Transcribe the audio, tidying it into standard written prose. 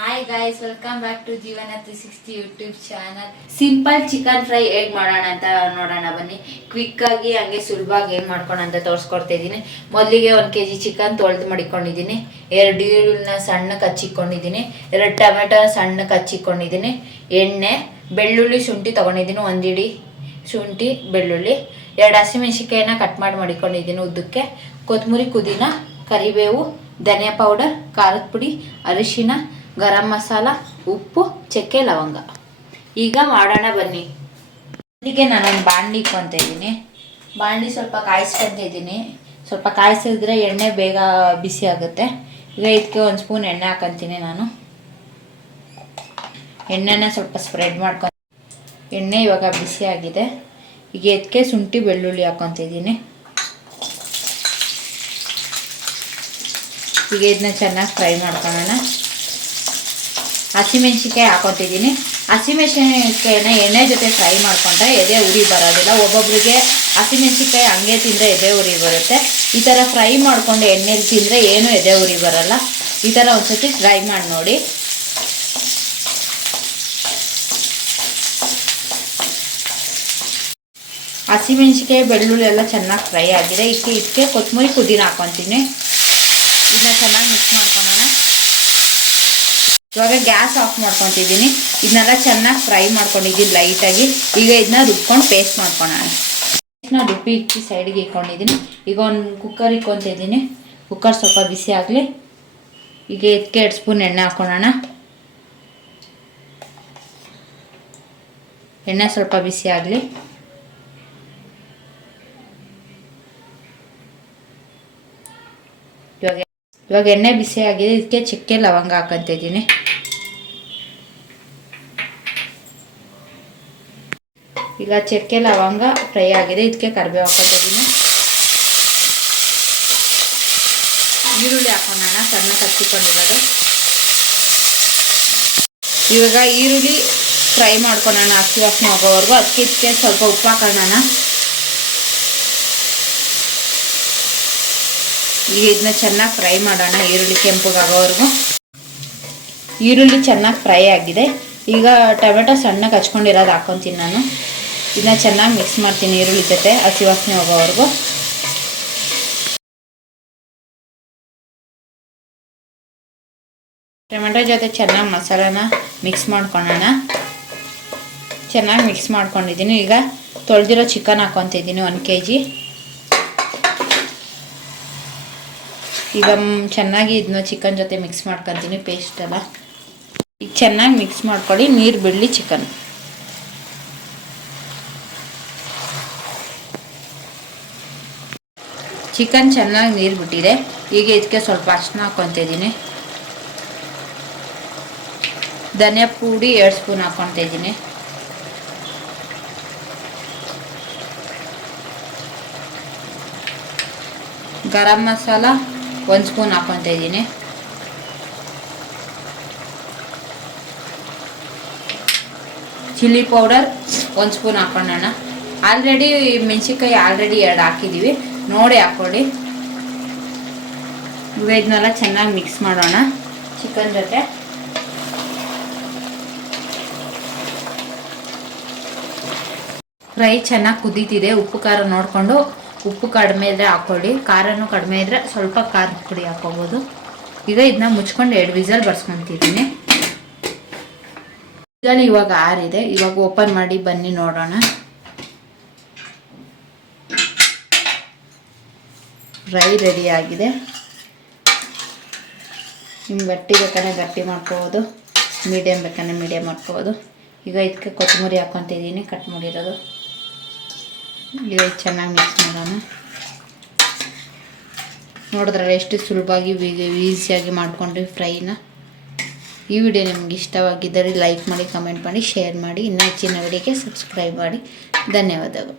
Hi guys, welcome back to Jeevana 360 YouTube channel. Simple chicken fry ಹೇಗ್ ಮಾಡೋಣ ಅಂತ ನೋಡೋಣ ಬನ್ನಿ. ಕ್ವಿಕ್ ಆಗಿ ಹಂಗೆ ಸುಲಭವಾಗಿ ಹೇಗ್ ಮಾಡ್ಕೋಣ ಅಂತ ತೋರಿಸ್ಕೊಡ್ತಾ ಇದ್ದೀನಿ. ಮೊದಲಿಗೆ 1 kg ಚಿಕನ್ ತೊಳೆದು ಮಡಿಕೊಂಡಿದ್ದೀನಿ. 2 ಈರುಳ್ಳಿನ ಸಣ್ಣಕ್ಕೆ ಹಚ್ಚಿಕೊಂಡಿದ್ದೀನಿ. 2 ಟೊಮೆಟೊ ಸಣ್ಣಕ್ಕೆ ಹಚ್ಚಿಕೊಂಡಿದ್ದೀನಿ. ಎಣ್ಣೆ, ಬೆಳ್ಳುಳ್ಳಿ, ಶುಂಠಿ ತಗೊಂಡಿದ್ದೀನಿ. 1 ಇಡಿ ಶುಂಠಿ, ಬೆಳ್ಳುಳ್ಳಿ, 2 ಹಸಿಮೆಣಸಿಕಾಯಿನ ಕಟ್ ಮಾಡಿ ಮಡಿಕೊಂಡಿದ್ದೀನಿ ಉದ್ದಕ್ಕೆ. ಕೊತ್ತಂಬರಿ, ಪುದೀನ, ಕರಿಬೇವು, ಧನಿಯಾ ಪೌಡರ್, ಖಾರದ ಪುಡಿ, ಅರಿಶಿನ, ಗರಂ ಮಸಾಲ, ಉಪ್ಪು, ಚಕ್ಕೆ, ಲವಂಗ. ಈಗ ಮಾಡೋಣ ಬನ್ನಿ. ಇದಕ್ಕೆ ನಾನೊಂದು ಬಾಣಲಿ ಇಟ್ಕೊತ ಇದ್ದೀನಿ. ಬಾಣಲಿ ಸ್ವಲ್ಪ ಕಾಯಿಸ್ಕೊತ ಇದ್ದೀನಿ. ಸ್ವಲ್ಪ ಕಾಯಿಸಿದ್ರೆ ಎಣ್ಣೆ ಬೇಗ ಬಿಸಿ ಆಗುತ್ತೆ. ಈಗ ಇದಕ್ಕೆ 1 ಸ್ಪೂನ್ ಎಣ್ಣೆ ಹಾಕೊತೀನಿ ನಾನು. ಎಣ್ಣೆನ ಸ್ವಲ್ಪ ಸ್ಪ್ರೆಡ್ ಮಾಡ್ಕೊಂಡು, ಎಣ್ಣೆ ಇವಾಗ ಬಿಸಿ ಆಗಿದೆ. ಈಗ ಇದಕ್ಕೆ ಶುಂಠಿ, ಬೆಳ್ಳುಳ್ಳಿ ಹಾಕೊತ ಇದ್ದೀನಿ. ಈಗ ಇದನ್ನ ಚೆನ್ನಾಗಿ ಫ್ರೈ ಮಾಡ್ಕೊಳ್ಳೋಣ. ಹಸಿಮೆಣ್ಸಿಕಾಯಿ ಹಾಕೊತಿದ್ದೀನಿ. ಹಸಿಮೆಣ್ಸಿಕಾಯಿನ ಎಣ್ಣೆ ಜೊತೆ ಫ್ರೈ ಮಾಡ್ಕೊಂಡ್ರೆ ಎದೆ ಉರಿ ಬರೋದಿಲ್ಲ. ಒಬ್ಬೊಬ್ರಿಗೆ ಹಸಿಮೆಣ್ಸಿಕಾಯಿ ಹಂಗೆ ತಿಂದರೆ ಎದೆ ಉರಿ ಬರುತ್ತೆ. ಈ ಥರ ಫ್ರೈ ಮಾಡಿಕೊಂಡು ಎಣ್ಣೆಲಿ ತಿಂದರೆ ಏನೂ ಎದೆ ಉರಿ ಬರೋಲ್ಲ. ಈ ಥರ ಒಂದ್ಸತಿ ಟ್ರೈ ಮಾಡಿ ನೋಡಿ. ಹಸಿಮೆಣ್ಸಿಕಾಯಿ, ಬೆಳ್ಳುಳ್ಳಿ ಎಲ್ಲ ಚೆನ್ನಾಗಿ ಫ್ರೈ ಆಗಿದೆ. ಇದಕ್ಕೆ ಕೊತ್ತಂಬರಿ, ಪುದೀನ ಹಾಕೊತೀನಿ. ಇದನ್ನ ಚೆನ್ನಾಗಿ ಮಿಕ್ಸ್ ಮಾಡ್ಕೊಳ್ಳೋಣ. ಇವಾಗ ಗ್ಯಾಸ್ ಆಫ್ ಮಾಡ್ಕೊತಿದ್ದೀನಿ. ಇದನ್ನೆಲ್ಲ ಚೆನ್ನಾಗಿ ಫ್ರೈ ಮಾಡ್ಕೊಂಡಿದ್ದೀನಿ ಲೈಟಾಗಿ. ಈಗ ಇದನ್ನ ರುಬ್ಕೊಂಡು ಪೇಸ್ಟ್ ಮಾಡ್ಕೊಳ್ಳೋಣ. ಇದನ್ನ ರುಬ್ಬಿ ಇಕ್ಕಿ ಸೈಡ್ಗೆ ಇಟ್ಕೊಂಡಿದ್ದೀನಿ. ಈಗ ಒಂದು ಕುಕ್ಕರ್ ಇಟ್ಕೊತಿದ್ದೀನಿ. ಕುಕ್ಕರ್ ಸ್ವಲ್ಪ ಬಿಸಿ ಆಗಲಿ. ಈಗ ಇದಕ್ಕೆ 2 ಸ್ಪೂನ್ ಎಣ್ಣೆ ಹಾಕೊಳ್ಳೋಣ. ಎಣ್ಣೆ ಸ್ವಲ್ಪ ಬಿಸಿ ಆಗಲಿ. ಇವಾಗ ಎಣ್ಣೆ ಬಿಸಿ ಆಗಿದೆ. ಇದಕ್ಕೆ ಚಕ್ಕೆ, ಲವಂಗ ಹಾಕೊಂತ ಇದ್ದೀನಿ. ಈಗ ಚಕ್ಕೆ, ಲವಂಗ ಫ್ರೈ ಆಗಿದೆ. ಇದಕ್ಕೆ ಕರಿಬೇವು ಹಾಕೊಂತ ಇದ್ದೀನಿ. ಈರುಳ್ಳಿ ಹಾಕೋಣ, ಸಣ್ಣಕ್ಕೆ ಹಚ್ಚಿಕೊಂಡಿರೋದು. ಇವಾಗ ಈರುಳ್ಳಿ ಫ್ರೈ ಮಾಡ್ಕೊಳ್ಳೋಣ ಹಸಿ ವಾಸನೆ ಹೋಗೋವರೆಗೂ. ಇದಕ್ಕೆ ಸ್ವಲ್ಪ ಉಪ್ಪು ಹಾಕೋಣ. ಈಗ ಇದನ್ನ ಚೆನ್ನಾಗಿ ಫ್ರೈ ಮಾಡೋಣ ಈರುಳ್ಳಿ ಕೆಂಪಗಾಗೋವರೆಗೂ. ಈರುಳ್ಳಿ ಚೆನ್ನಾಗಿ ಫ್ರೈ ಆಗಿದೆ. ಈಗ ಟೊಮೆಟೊ ಸಣ್ಣಕ್ಕೆ ಹಚ್ಕೊಂಡಿರೋದು ಹಾಕೊತೀನಿ ನಾನು. ಇದನ್ನ ಚೆನ್ನಾಗಿ ಮಿಕ್ಸ್ ಮಾಡ್ತೀನಿ ಈರುಳ್ಳಿ ಜೊತೆ ಹಸಿ ವಾಸನೆ ಹೋಗೋವರೆಗೂ. ಟೊಮೆಟೊ ಜೊತೆ ಚೆನ್ನಾಗಿ ಮಸಾಲಾನ ಮಿಕ್ಸ್ ಮಾಡ್ಕೊಳ್ಳೋಣ. ಚೆನ್ನಾಗಿ ಮಿಕ್ಸ್ ಮಾಡ್ಕೊಂಡಿದ್ದೀನಿ. ಈಗ ತೊಳೆದಿರೋ ಚಿಕನ್ ಹಾಕೊತಿದ್ದೀನಿ 1 kg. ಈಗ ಚೆನ್ನಾಗಿ ಇದನ್ನ ಚಿಕನ್ ಜೊತೆ ಮಿಕ್ಸ್ ಮಾಡ್ಕೊತೀನಿ ಪೇಸ್ಟ್ ಎಲ್ಲ. ಈಗ ಚೆನ್ನಾಗಿ ಮಿಕ್ಸ್ ಮಾಡ್ಕೊಳ್ಳಿ. ನೀರು ಬಿಡಲಿ ಚಿಕನ್. ಚಿಕನ್ ಚೆನ್ನಾಗಿ ನೀರು ಬಿಟ್ಟಿದೆ. ಈಗ ಇದಕ್ಕೆ ಸ್ವಲ್ಪ ಅರಿಶಿನ ಹಾಕ್ಕೊತಿದ್ದೀನಿ. ಧನಿಯಾ ಪುಡಿ 2 ಸ್ಪೂನ್ ಹಾಕ್ಕೊತ ಇದ್ದೀನಿ. ಗರಂ ಮಸಾಲ 1 ಸ್ಪೂನ್ ಹಾಕ್ಕೊತ ಇದ್ದೀನಿ. ಚಿಲ್ಲಿ ಪೌಡರ್ 1 ಸ್ಪೂನ್ ಹಾಕೊಳ್ಳೋಣ. ಆಲ್ರೆಡಿ ಮೆಣಸಿನ್ಕಾಯಿ 2 ಹಾಕಿದ್ದೀವಿ, ನೋಡಿ ಹಾಕ್ಕೊಳ್ಳಿ. ಇದನ್ನೆಲ್ಲ ಚೆನ್ನಾಗಿ ಮಿಕ್ಸ್ ಮಾಡೋಣ ಚಿಕನ್ ಜೊತೆ. ಫ್ರೈ ಚೆನ್ನಾಗಿ ಕುದೀತಿದೆ. ಉಪ್ಪು ಖಾರ ನೋಡಿಕೊಂಡು, ಉಪ್ಪು ಕಡಿಮೆ ಇದ್ದರೆ ಹಾಕ್ಕೊಳ್ಳಿ. ಖಾರನೂ ಕಡಿಮೆ ಇದ್ದರೆ ಸ್ವಲ್ಪ ಖಾರದ ಪುಡಿ ಹಾಕ್ಕೋಬೋದು. ಈಗ ಇದನ್ನ ಮುಚ್ಕೊಂಡು 2 ವಿಸಲ್ ಬರ್ಸ್ಕೊತಿದ್ದೀನಿ. ವಿಸಲ್ ಇವಾಗ ಆರಿದೆ. ಇವಾಗ ಓಪನ್ ಮಾಡಿ ಬನ್ನಿ ನೋಡೋಣ. ಫ್ರೈ ರೆಡಿ ಆಗಿದೆ. ನಿಮ್ಗೆ ಗಟ್ಟಿ ಬೇಕಾದ್ರೆ ಗಟ್ಟಿ ಮಾಡ್ಕೋಬೋದು, ಮೀಡಿಯಮ್ ಬೇಕಾದ್ರೆ ಮೀಡಿಯಮ್ ಮಾಡ್ಕೋಬೋದು. ಈಗ ಇದಕ್ಕೆ ಕೊತ್ತಂಬರಿ ಹಾಕ್ಕೊತಿದ್ದೀನಿ ಕಟ್ ಮಾಡಿರೋದು. ಈಗ ಚೆನ್ನಾಗಿ ಮಿಕ್ಸ್ ಮಾಡೋಣ. ನೋಡಿದ್ರಲ್ಲ ಎಷ್ಟು ಸುಲಭವಾಗಿ ಈಸಿಯಾಗಿ ಮಾಡ್ಕೊಂಡ್ರಿ ಫ್ರೈನ. ಈ ವಿಡಿಯೋ ನಿಮ್ಗೆ ಇಷ್ಟವಾಗಿದ್ದರೆ ಲೈಕ್ ಮಾಡಿ, ಕಮೆಂಟ್ ಮಾಡಿ, ಶೇರ್ ಮಾಡಿ. ಇನ್ನೂ ಹೆಚ್ಚಿನ ವಿಡಿಯೋಗೆ ಸಬ್ಸ್ಕ್ರೈಬ್ ಮಾಡಿ. ಧನ್ಯವಾದಗಳು.